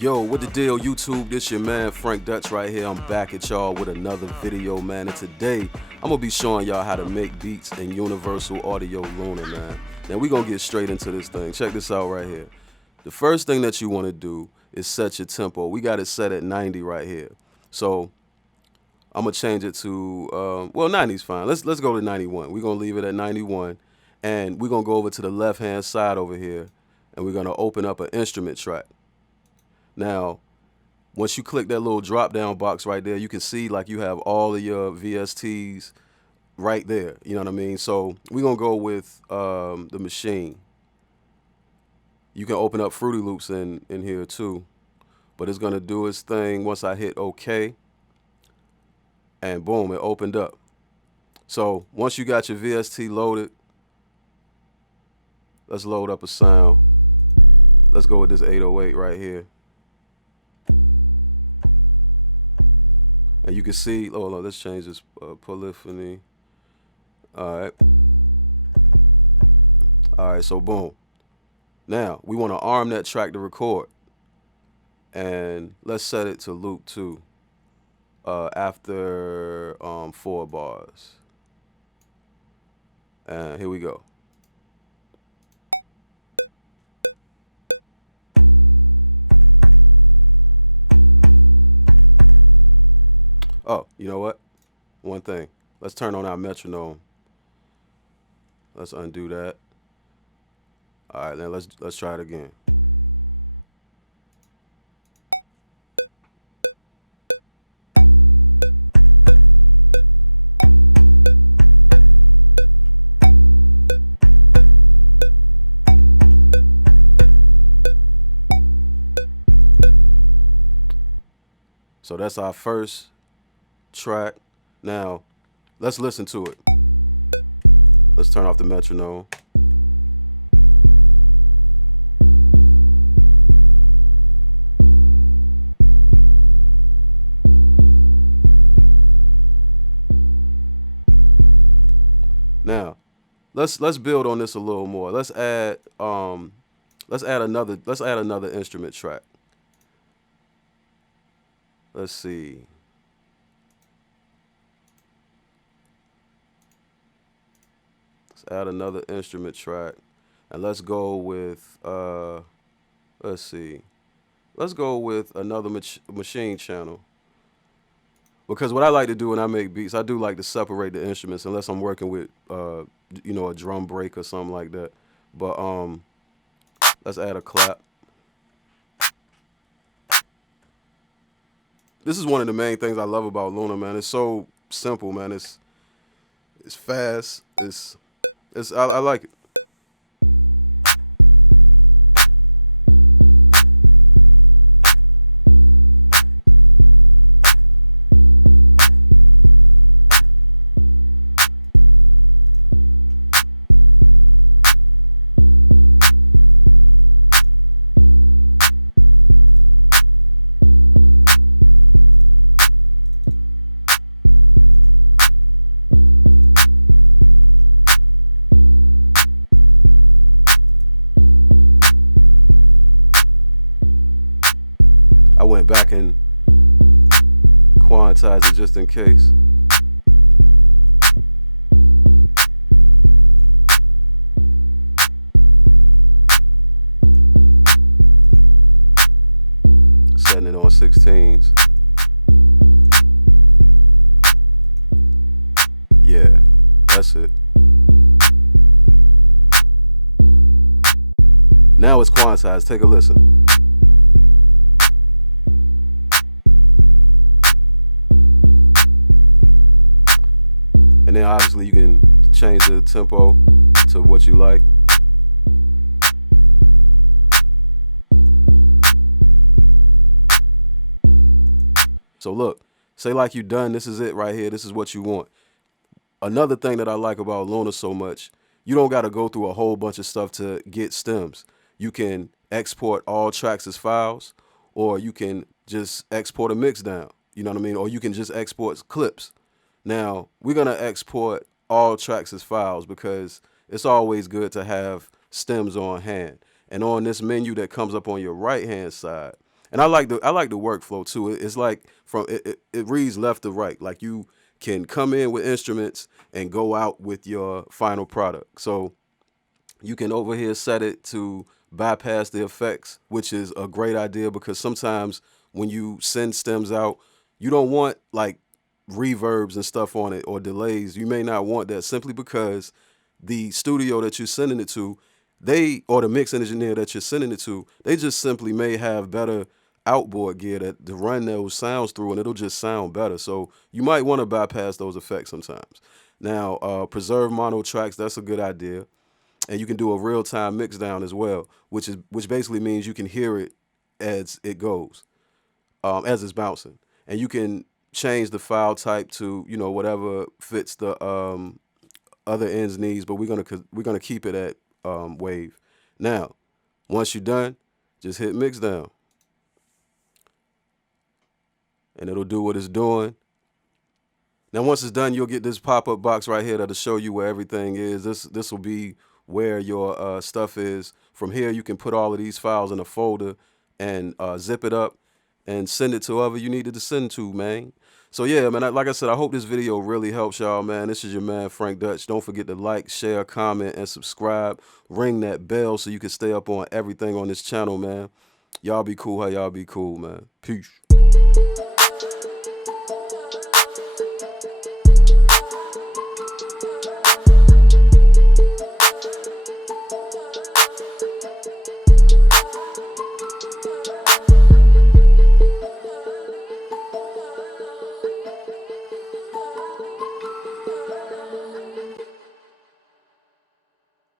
Yo, what the deal, YouTube? This your man Frank Dutch right here. I'm back at y'all with another video, man. And today, I'm gonna be showing y'all how to make beats in Universal Audio Luna, man. Now we gonna get straight into this thing. Check this out right here. The first thing that you wanna do is set your tempo. We got it set at 90 right here. So I'm gonna change it to, well, 90's fine. Let's go to 91. We're gonna leave it at 91. And we're gonna go over to the left-hand side over here, and we're gonna open up an instrument track. Now, once you click that little drop-down box right there, you can see like you have all of your VSTs right there. You know what I mean? So we're gonna go with the machine. You can open up Fruity Loops in here too, but it's gonna do its thing once I hit OK, and boom, it opened up. So once you got your VST loaded, let's load up a sound. Let's go with this 808 right here. And you can see, oh, no, let's change this polyphony. All right, so boom. Now, we want to arm that track to record. And let's set it to loop 2 after 4 bars. And here we go. Oh, you know what? One thing. Let's turn on our metronome. Let's undo that. All right, now let's try it again. So that's our first track. Now, let's listen to it. Let's turn off the metronome. Now, let's build on this a little more. Let's add another instrument track. Let's see. Let's add another instrument track, and let's go with let's see. Let's go with another machine channel. Because what I like to do when I make beats, I do like to separate the instruments unless I'm working with you know, a drum break or something like that. But let's add a clap. This is one of the main things I love about Luna, man. It's so simple, man. It's fast. I like it. Back and quantize it just in case. Setting it on 16s. Yeah, that's it. Now it's quantized. Take a listen. And then obviously you can change the tempo to what you like. So look, say like you done, this is it right here, this is what you want. Another thing that I like about Luna so much, you don't gotta go through a whole bunch of stuff to get stems. You can export all tracks as files, or you can just export a mix down, you know what I mean? Or you can just export clips. Now, we're gonna export all tracks as files because it's always good to have stems on hand. And on this menu that comes up on your right hand side, and I like the workflow too. It's like it reads left to right. Like you can come in with instruments and go out with your final product. So you can over here set it to bypass the effects, which is a great idea because sometimes when you send stems out, you don't want like reverbs and stuff on it or delays. You may not want that simply because the studio that you're sending it to, they or the mix engineer that you're sending it to, they just simply may have better outboard gear that to run those sounds through and it'll just sound better. So you might want to bypass those effects sometimes. Now, preserve mono tracks, that's a good idea. And you can do a real-time mix down as well, which basically means you can hear it as it goes, as it's bouncing, and you can change the file type to whatever fits the other end's needs. But we're gonna keep it at wave. Now, once you're done, just hit mix down, and it'll do what it's doing. Now, once it's done, you'll get this pop-up box right here that'll show you where everything is. This will be where your stuff is. From here, you can put all of these files in a folder and zip it up and send it to whoever you needed to send to, man. So yeah, man, like I said, I hope this video really helps y'all, man. This is your man, Frank Dutch. Don't forget to like, share, comment, and subscribe. Ring that bell so you can stay up on everything on this channel, man. Y'all be cool how y'all be cool, man. Peace.